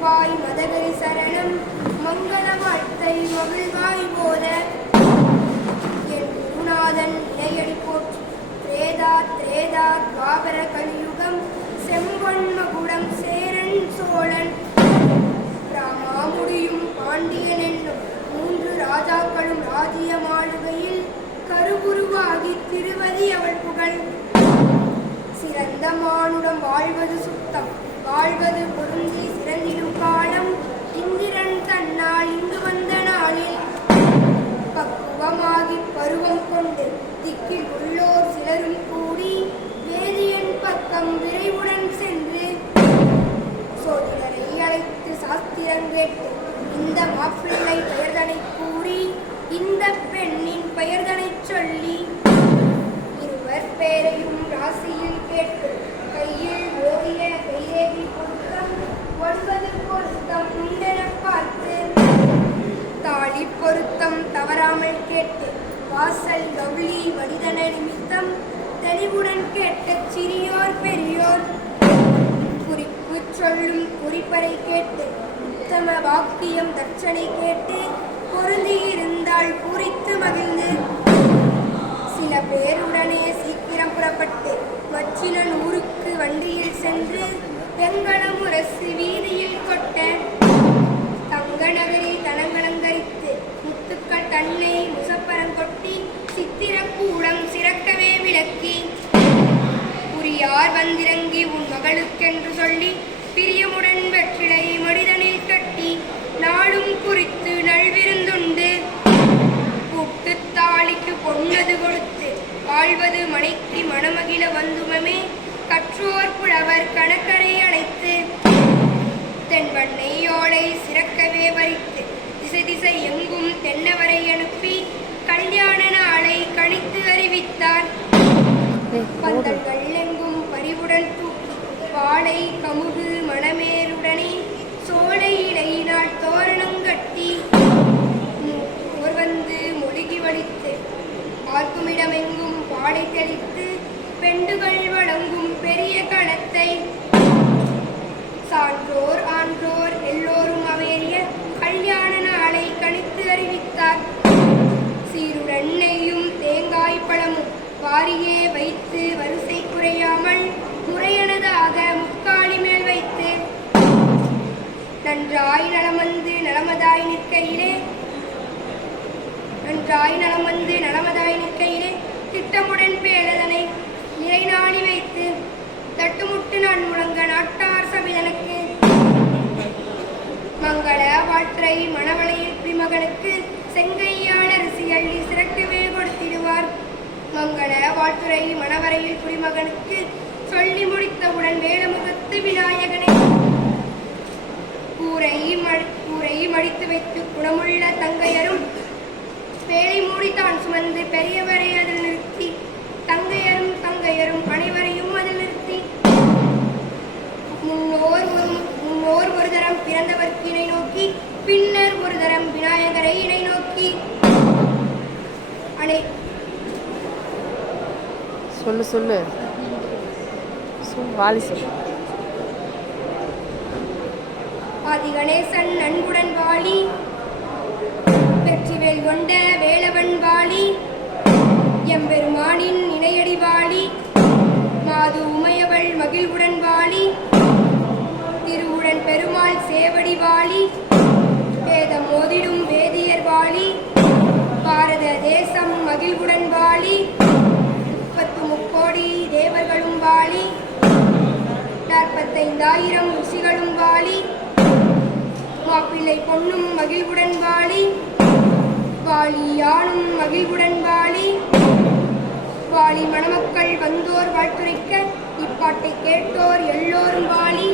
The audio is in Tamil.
மறுப்பாய் மதகரி சரணம் மங்கள வாழ்த்தை மகிழ்வாய் போத என் குருநாதன் நிலையடி போற்றி திரேதா திரேதா துவாபர கலியுகம் செம்பொன்மகுடம் சேரன் சோழன். ராமாமுடியும் பாண்டியன் என்னும் மூன்று ராஜாக்களும் ராஜ்ய மாளிகையில் கருவுருவாகி திருவதி அவள் புகழ். சிறந்த மானுடம் வாழ்வது சுத்தம் வாழ்வது பொருந்தி சிறந்திடும் காலம் இந்திரன் தன்னால் இங்கு வந்த நாளில். பக்குவமாகி பருவம் கொண்டு திக்கில் உள்ளோர் சிலரும் கூடி வேதியன் பக்கம் விரைவுடன் சென்று சோதிடரை அழைத்து சாஸ்திரம் கேட்டு இந்த மாப்பிள்ளை பெயர் வாசல் கவுளி வடிதன நிமித்தம் தெளிவுடன் கேட்ட சிறியோர் பெரியோர். குறிப்பு சொல்லும் குறிப்பறை கேட்டு உத்தம வாக்கியம் தட்சணை கேட்டு பொருந்தியிருந்தால் பூரித்து மகிழ்ந்து. சில பேருடனே சீக்கிரம் புறப்பட்டு மச்சினன் ஊருக்கு வண்டியில் சென்று பெங்களம் அரசு வீதியில் கொட்ட வந்திறங்கி உன் மகளுக்கென்று சொல்லி பிரியமுடன் வெற்றிலை மடிதனில் கட்டி நாளும் குறித்து நல்விருந்துண்டு. கூட்டு தாலிக்கு பொன்னது கொடுத்து வாழ்வது மனைக்கு மணமகிழ வந்துமமே. கற்றோர் புலவர் கணக்கரை அழைத்து தென்பண்ணையோடை சிறக்கவே வரித்து திசை திசை எங்கும் தென்னவரை அனுப்பி கல்யாண நாளை கணித்து அறிவித்தார். பந்தல்கள் மாலை கமுகு மணமேருடனே சோலை இலையினால் தோரணம் கட்டி வந்து மொழிகி வலித்து பார்க்குமிடமெங்கும் பாடை தெளித்து பெண்டுகள் வழங்கும் பெரிய களத்தை சான்றோர் ஆன்றோர் எல்லோரும் அவேறிய கல்யாண நாளை கணித்து அறிவித்தார். சீருடன் நெய்யும் தேங்காய் பழமும் வாரியே வைத்து வரிசை குறையாமல் முறையனதாக முக்காலி மேல் வைத்து நன்றாய் நலமந்து நலமதாய் நிற்கையிலே நன்றாய் நலமந்து நலமதாய் நிற்கையிலே திட்டமுடன் பேரதனை நாடி வைத்து தட்டுமுட்டு நான் முழங்க நாட்டார் சபிதனுக்கு மங்கள வாற்றை மணவளையில் பிரிமகனுக்கு செங்கையான அரிசி அள்ளி சிறக்கவே கொடுத்திடுவார். மங்கள வாழ்த்துறை மணவரையில் குடிமகனுக்கு சொல்லி முடித்தவுடன் வேலமுகத்து விநாயகனை கூரையும் மழ்- கூரை மடித்து வைத்து குணமுள்ள தங்கையரும் வேலை மூடி தான் சுமந்து பெரியவரை அதில் நிறுத்தி தங்கையரும் தங்கையரும் அனைவரையும் அதில் நிறுத்தி. முன்னோர் முன்னோர் ஒரு தரம் பிறந்தவர்க்கு இணை நோக்கி பின்னர் ஒரு தரம் விநாயகரை இணை நோக்கி. அனை சொல்லு சொல்லு. வாலிசம் ஆதி கணேசன் நன்குடன் வாழி வெற்றிவேல் கொண்ட வேலவன் வாலி எம்பெருமானின் இணையடி வாலி மாது உமையவள் மகிழ்வுடன் வாழி திருவுடன் பெருமாள் சேவடி வாலி வேதம் மோதிடும் வேதியர் வாழி பாரத தேசம் மகிழ்வுடன் வாழி ஐந்தாயிரம் ருசிகளும் வாழி மாப்பிள்ளை பொண்ணும் மகிழ்வுடன் வாழி வாழி யானும் மகிழ்வுடன் வாழி வாழி மணமக்கள் வந்தோர் வாழ்த்துரைக்க இப்பாட்டை கேட்டோர் எல்லோரும் வாழி